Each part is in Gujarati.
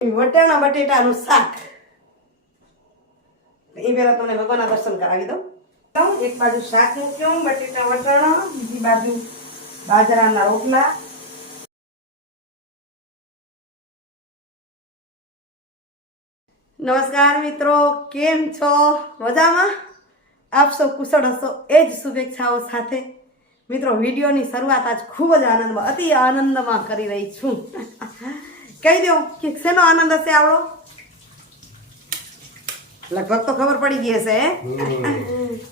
વટાણા બટેટાનું શાક એ પહેલા તમને ભગવાનના દર્શન કરાવી દઉં. એક બાજુ શાક મૂક્યું, બટેટા વટાણા, બીજી બાજુ બાજરાના રોટલા. નમસ્કાર મિત્રો, કેમ છો? મજામાં? આપ સૌ કુશળ હશો એ જ શુભેચ્છાઓ સાથે મિત્રો વિડીયોની શરૂઆત આજ ખૂબ જ આનંદમાં, અતિ આનંદમાં કરી રહી છું. કહી દઉં કે શેનો આનંદ હશે આવડો? લગભગ તો ખબર પડી ગઈ હશે.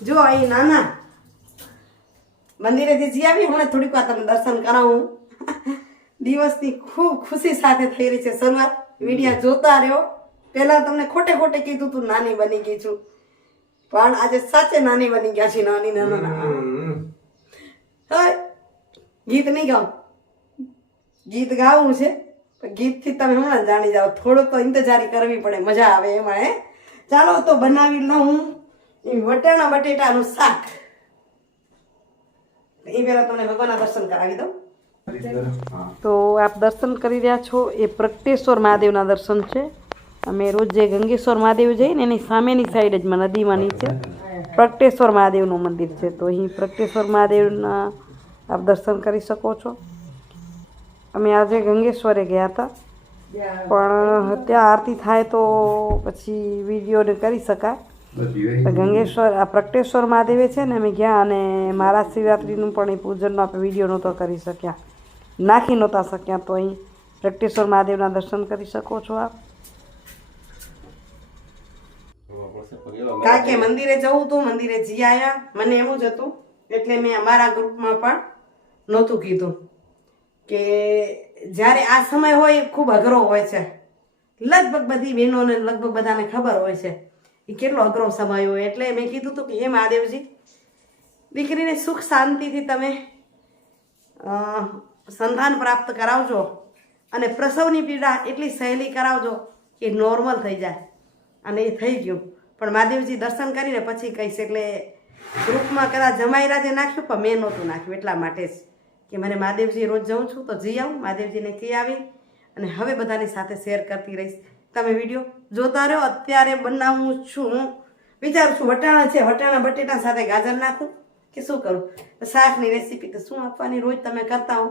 જો અહીં નાના મંદિરેથી જી આવી, હમણાં થોડીક વાર તમને દર્શન કરાવું. દિવસની ખૂબ ખુશી સાથે થઈ રહી છે શરૂઆત. વિડીયો જોતા રહ્યો. પહેલા તમને ખોટે ખોટે કીધું તું નાની બની ગઈ છું, પણ આજે સાચે નાની બની ગયા છે. નાની નાના ગીત નહીં ગાઉં, ગીત ગાવું છે. ગીતથી તમે હમણાં જાણી જાઓ. થોડુંક તો ઇંતજારી કરવી પડે, મજા આવે એમાં. ચાલો તો બનાવી લઉં વટાણા બટેટાનું શાક. એ પહેલા તમને ભગવાનના દર્શન કરાવી દઉં. તો આપ દર્શન કરી રહ્યા છો એ પ્રગટેશ્વર મહાદેવના દર્શન છે. અમે રોજ જે ગંગેશ્વર મહાદેવ જઈએ ને એની સામેની સાઈડ જ નદીમાં નીચે પ્રગટેશ્વર મહાદેવનું મંદિર છે. તો અહીં પ્રગટેશ્વર મહાદેવના આપ દર્શન કરી શકો છો. અમે આજે ગંગેશ્વરે ગયા હતા, પણ ત્યાં આરતી થાય તો પછી વિડીયોને કરી શકાય. ગંગેશ્વર આ પ્રગટેશ્વર મહાદેવે છે ને, અમે ગયા અને મહારાજ શિવરાત્રિનું પણ એ પૂજનનો આપણે વિડીયો નહોતો કરી શક્યા, નાખી નહોતા શક્યા. તો અહીં પ્રગટેશ્વર મહાદેવના દર્શન કરી શકો છો આપ. કારણ કે મંદિરે જવું હતું, મંદિરે જી આવ્યા, મને એવું જ હતું એટલે મેં અમારા ગ્રુપમાં પણ નહોતું કીધું કે જ્યારે આ સમય હોય એ ખૂબ અઘરો હોય છે. લગભગ બધી બહેનોને લગભગ બધાને ખબર હોય છે એ કેટલો અઘરો સમય હોય. એટલે મેં કીધું હતું કે હે મહાદેવજી, દીકરીને સુખ શાંતિથી તમે સંતાન પ્રાપ્ત કરાવજો અને પ્રસવની પીડા એટલી સહેલી કરાવજો કે નોર્મલ થઈ જાય. અને એ થઈ ગયું. પણ મહાદેવજી દર્શન કરીને પછી કહીશ. એટલે ગ્રુપમાં કદાચ જમાઈ રાજે નાખ્યું, પણ મેં નહોતું નાખ્યું. એટલા માટે જ કે મને મહાદેવજી રોજ જઉં છું તો જઈ આવું, મહાદેવજીને કહી આવી અને હવે બધાની સાથે શેર કરતી રહીશ. તમે વિડીયો જોતા રહ્યો. અત્યારે બનાવું છું, વિચારું છું વટાણા છે, વટાણા બટેટા સાથે ગાજર નાખું કે શું કરું. શાકની રેસીપી તો શું આપવાની, રોજ તમે કરતા હો.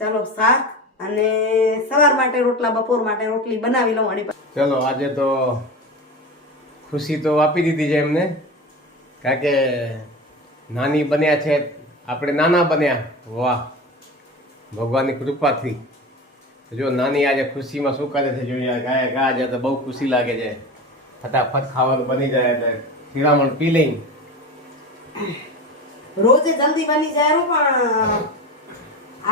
ચાલો શાક અને સવાર માટે રોટલા, બપોર માટે રોટલી બનાવી લઉં. અને ચલો આજે તો ખુશી તો આપી દીધી છે એમને, કારણ કે નાની બન્યા છે, આપણે નાના બન્યા. વાહ, ભગવાનની કૃપાથી. જો નાની આજે ખુશીમાં શું કરે છે જોઈએ. ગાય આજે તો બહુ ખુશી લાગે છે. ફટાફટ ખાવાનું બની જાય એટલે શિરામણ પી લઈ. રોજે જલ્દી બની જાય પણ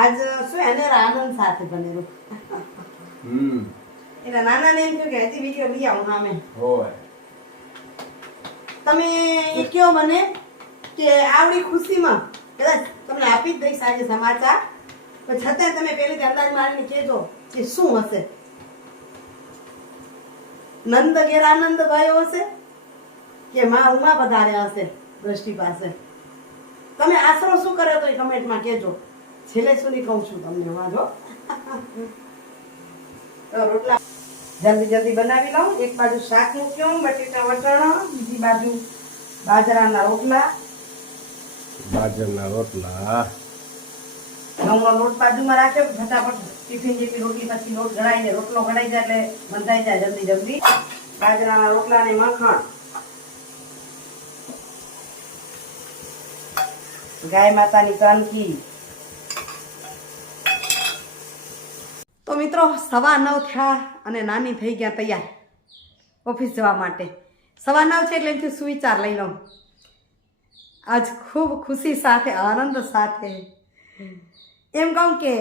આજ શું એને આનંદ સાથે બનેલું. એટલે નાના ને એમ કહ્યું કે હજી વિડીયો લઈ આવું સામે. તમે એ કહો મને કે આવડી ખુશીમાં કદાચ તમને આપી જ દઈશ આજે સમાચાર, પણ છતાં તમે પહેલી અંદાજ મારીને કહેજો કે શું હશે. નંદ ઘેર આનંદ ગયો હશે કે માં ઉમા પધાર્યા હશે દ્રષ્ટિ પાસે. તમે આશરો શું કર્યો તો એ કમેન્ટમાં કહેજો. છેલ્લે સુધી કહું છું તમને. વાંધો રોટલા જલ્દી જલ્દી બનાવી લઉં. એક બાજુ શાક મૂક્યું, બટેટા વટાણા, બીજી બાજુ બાજરાના રોટલા. ઘઉંનો લોટ બાજુમાં રાખ્યો, ફટાફટ ટિફિન જેવી રોટલી પછી લોટ ગળાઈ જાય, રોટલો ગળાઈ જાય એટલે બંધાઈ જાય જલ્દી જલ્દી. બાજરાના રોટલા ને મખણ, ગાય માતાની કાનકી. તો મિત્રો 9:15 થયા અને નાની થઈ ગયા તૈયાર ઓફિસ જવા માટે. 9:15 છે એટલે એમથી સુવિચાર લઈ લઉં. આજ ખૂબ ખુશી સાથે, આનંદ સાથે એમ કહું કે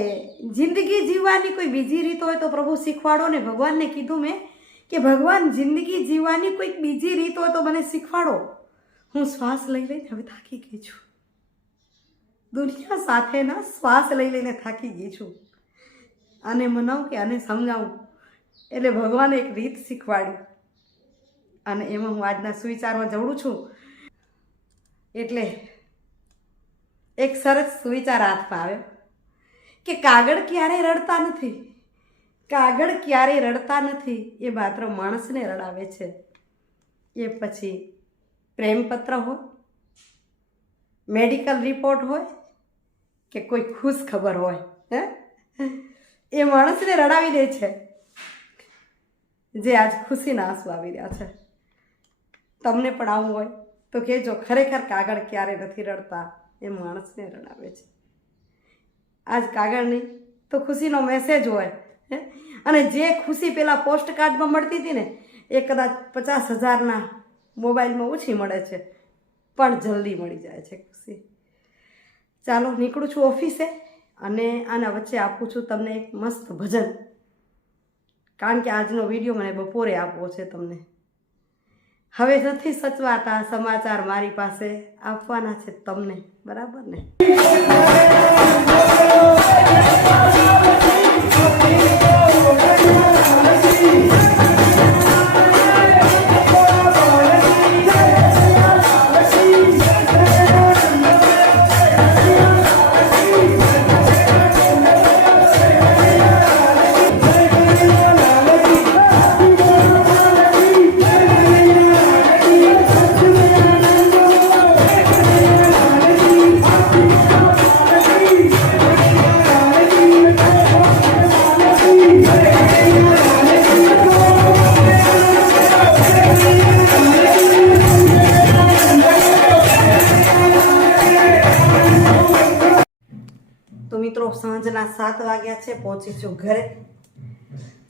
જિંદગી જીવવાની કોઈ બીજી રીત હોય તો પ્રભુ શીખવાડો ને. ભગવાનને કીધું મેં કે ભગવાન જિંદગી જીવવાની કોઈક બીજી રીત હોય તો મને શીખવાડો. હું શ્વાસ લઈ લઈને હવે થાકી ગઈ છું. દુનિયા સાથેના શ્વાસ લઈ લઈને થાકી ગઈ છું. આને મનાવું કે આને સમજાવું. એટલે ભગવાને એક રીત શીખવાડી અને એમાં હું આજના સુવિચારમાં જોડું છું. એટલે એક સરસ સુવિચાર હાથમાં આવ્યો કે કાગળ ક્યારેય રડતા નથી, કાગળ ક્યારેય રડતા નથી, એ માત્ર માણસને રડાવે છે. એ પછી પ્રેમપત્ર હોય, મેડિકલ રિપોર્ટ હોય કે કોઈ ખુશ ખબર હોય, હે, એ માણસને રડાવી દે છે. જે આજ ખુશીના આંસુ આવી રહ્યા છે, તમને પણ આવું હોય તો કહેજો. ખરેખર કાગળ ક્યારે નથી રડતા, એ માણસને રડાવે છે. આજ કાગળ નહીં તો ખુશીનો મેસેજ હોય, હે. અને જે ખુશી પેલા પોસ્ટ કાર્ડમાં મળતી હતી ને, એ કદાચ 50,000ના મોબાઈલમાં ઓછી મળે છે, પણ જલ્દી મળી જાય છે ખુશી. ચાલો નીકળું છું ઓફિસે, અને આના વચ્ચે આપું છું તમને એક મસ્ત ભજન, કારણ કે આજનો વિડીયો મને બપોરે આપવો છે તમને. હવે નથી સચવાતા સમાચાર મારી પાસે, આપવાના છે તમને, બરાબર ને? તો મિત્રો સાંજના 7 વાગ્યા છે, પહોંચી છું ઘરે.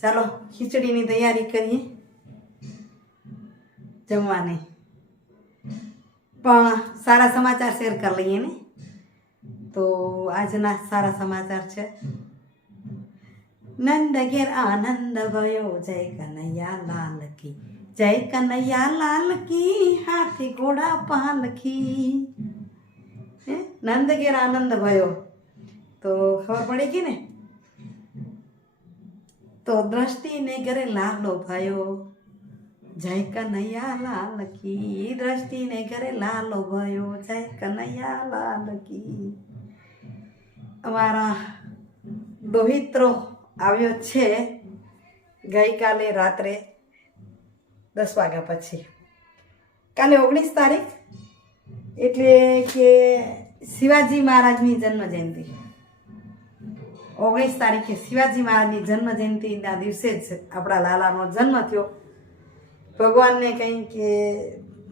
ચાલો ખીચડીની તૈયારી કરીએ જમવાની. પણ સારા સમાચાર શેર કરી લઈએ ને. તો આજના સારા સમાચાર છે, નંદ ઘેર આનંદ ભયો, જય કનૈયા લાલ કી, જય કનૈયા લાલ કી, હાથી ઘોડા પાલખી. હે, નંદ ઘેર આનંદ ભયો તો ખબર પડી ગઈ ને. તો દ્રષ્ટિને ઘરે લાલો ભયો, જય કનૈયા લાલ કી, દ્રષ્ટિને ઘરે લાલો ભયો, જય કનૈયા લાલ કી. અમારા દોહિત્રો આવ્યો છે ગઈકાલે રાત્રે 10 વાગ્યા પછી. કાલે 19 તારીખ, એટલે કે શિવાજી મહારાજની જન્મ જયંતિ. 19 તારીખે શિવાજી મહારાજની જન્મ જયંતિના દિવસે જ આપણા લાલાનો જન્મ થયો. ભગવાનને કંઈ કે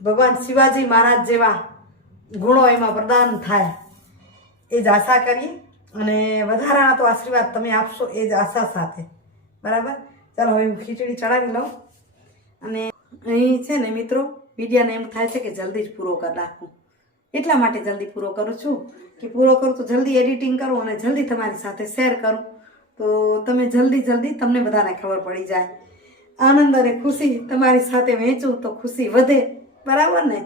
ભગવાન શિવાજી મહારાજ જેવા ગુણો એમાં પ્રદાન થાય, એ જ આશા કરીએ. અને વધારાના તો આશીર્વાદ તમે આપશો, એ જ આશા સાથે, બરાબર? ચાલો હવે હું ખીચડી ચડાવી લઉં. અને અહીં છે ને મિત્રો, વિડીયોને એમ થાય છે કે જલ્દી જ પૂરો કરી નાખું. એટલા માટે જલ્દી પૂરો કરું છું કે પૂરો કરું તો જલ્દી એડિટિંગ કરું અને જલ્દી તમારી સાથે શેર કરું, તો તમે જલ્દી તમને બધાને ખબર પડી જાય. આનંદ અને ખુશી તમારી સાથે વહેંચું તો ખુશી વધે, બરાબર ને?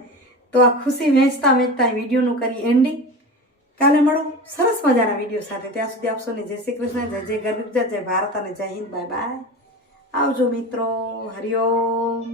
તો આ ખુશી વહેંચતા વિડીયોનું કરી એન્ડિંગ. કાલે મળું સરસ મજાના વિડીયો સાથે. ત્યાં સુધી આપશો ને જય શ્રી કૃષ્ણ, જય ગરવી ગુજરાત, જય ભારત અને જય હિન્દ. Bye bye. આવજો મિત્રો. હરિઓમ.